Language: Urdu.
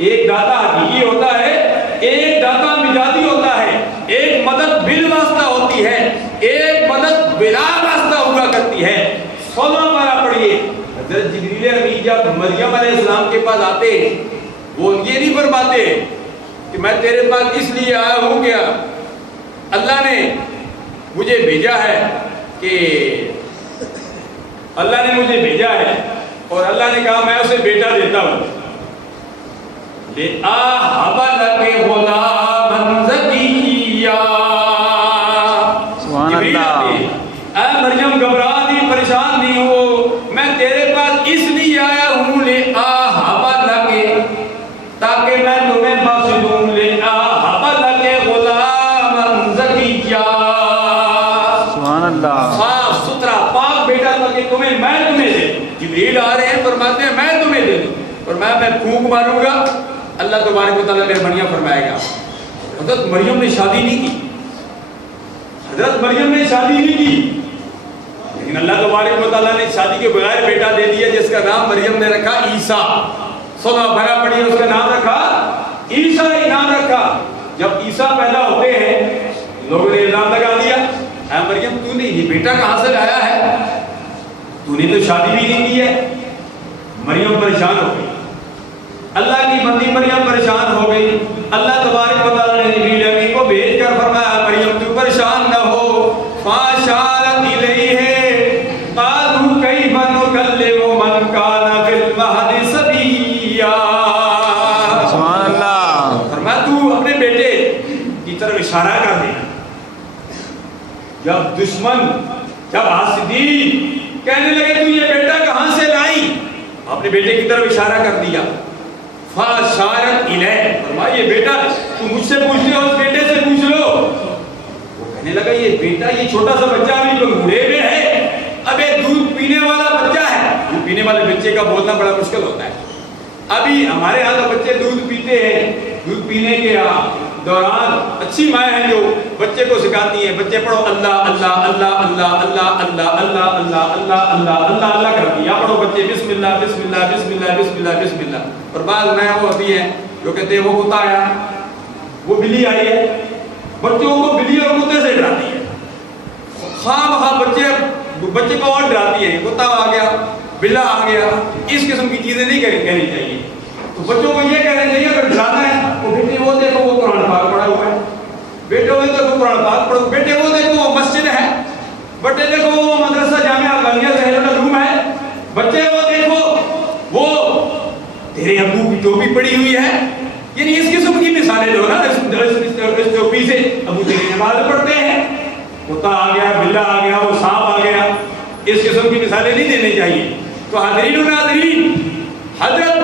ایک داتا حقیقی ہوتا ہے، ایک داتا مجازی ہوتا ہے، ایک مدد بالواسطہ ہوتی ہے، ایک مدد بلا واسطہ ہوا کرتی ہے۔ 16 پارہ پڑھیے۔ حضرت جبریل امین جب مریم علیہ السلام کے پاس آتے، وہ یہ نہیں فرماتے کہ میں تیرے پاس اس لیے آیا ہوں کہ اللہ نے مجھے بھیجا ہے، کہ اللہ نے مجھے بھیجا ہے اور اللہ نے کہا میں اسے بیٹا دیتا ہوں۔ لِأَهَبَ لَكَ غُلَامًا زَكِيًّا۔ سبحان اللہ۔ اے مریم گھبرا نہیں، پریشان نہیں ہو، میں تیرے پاس اس لیے آیا ہوں لِأَهَبَ لَكَ، تاکہ میں تمہیں بخش دوں، لِأَهَبَ لَكَ غُلَامًا زَكِيًّا۔ سبحان اللہ۔ صاف ستھرا پاک بیٹا تاکہ میں تمہیں دے دوں۔ جبریل آ رہے ہیں، فرماتے ہیں میں تمہیں دے دوں، اور میں پھونک ماروں گا، اللہ تبارک و تعالیٰ مہربانیاں فرمائے گا۔ حضرت مریم نے شادی نہیں کی، حضرت مریم نے شادی نہیں کی، لیکن اللہ تبارک و تعالیٰ نے شادی کے بغیر بیٹا دے دیا جس کا نام مریم نے رکھا عیسیٰ۔ 16 پارہ پڑھیے، اس کا نام رکھا عیسیٰ، ہی نام رکھا۔ جب عیسیٰ پیدا ہوتے ہیں لوگوں نے الزام لگا دیا، اے مریم تو نے یہ بیٹا کہاں سے لایا ہے، تو نے تو شادی بھی نہیں کی ہے۔ مریم پریشان ہو گئی، اللہ کی بندی مریم پریشان ہو گئی۔ اللہ تبارک و تعالیٰ نے جبریل امین کو بھیج کر فرمایا مریم تو پریشان نہ ہو۔ فَأَشَارَتْ إِلَيْهِ قَالُوا كَيْفَ نُكَلِّمُ مَنْ كَانَ فِي الْمَهْدِ صَبِيًّا۔ سبحان اللہ۔ فرمایا تو اپنے بیٹے کی طرف اشارہ کر دینا۔ جب دشمن، جب حاسدین کہنے لگے تو یہ بیٹا کہاں سے لائی، اپنے بیٹے کی طرف اشارہ کر دیا۔ فَأَشَارَتْ إِلَيْهِ، فرمایا یہ بیٹا تو مجھ سے پوچھ لو، اس بیٹے سے پوچھ لو۔ وہ کہنے لگا یہ بیٹا، یہ چھوٹا سا بچہ ابھی تو گھوڑے میں ہے، اب ایک دودھ پینے والا بچہ ہے۔ دودھ پینے والے بچے کا بولنا بڑا مشکل ہوتا ہے۔ ابھی ہمارے ہاں تو بچے دودھ پیتے ہیں، دودھ پینے کے دوران اچھی مائیں ہیں جو بچے کو سکھاتی ہیں، بچے پڑھو اللہ اللہ اللہ اللہ اللہ اللہ اللہ اللہ اللہ اللہ اللہ اللہ کرتی ہیں، پڑھو بچے بسم اللہ بسم اللہ بسم اللہ بسم اللہ بسم اللہ۔ اور بعض میں وہ ہوتی ہیں جو کہتے ہیں وہ کتا آیا، وہ بلی آئی ہے، بچوں کو بلی اور کتے سے ڈراتی ہے، خواہ مخواہ بچے کو اور ڈراتی ہے، کتا آ گیا، بلا آ گیا، اس قسم کی چیزیں نہیں کہنی چاہیے۔ تو بچوں کو یہ کہنا چاہیے اگر ڈرانا ہے تو بیٹے وہ دیکھو وہ قرآن پاک پڑھا ہوا ہے، بیٹے وہ دیکھو قرآن پاک پڑھو، بیٹے وہ دیکھو وہ مسجد ہے، بیٹے دیکھو وہ مدرسہ جامعہ افغانیہ ظہیر العلوم ہے، بچے وہ دیکھو وہ تیرے ابو کی ٹوپی پڑی ہوئی ہے۔ یعنی اس قسم کی مثالیں جو نا اس ٹوپی سے ابو تیرے نماز پڑھتے ہیں، کتا آ گیا، بلا آ گیا، وہ سانپ آ گیا، اس قسم کی مثالیں نہیں دینے چاہیے۔ تو حاضرین و ناظرین، حضرت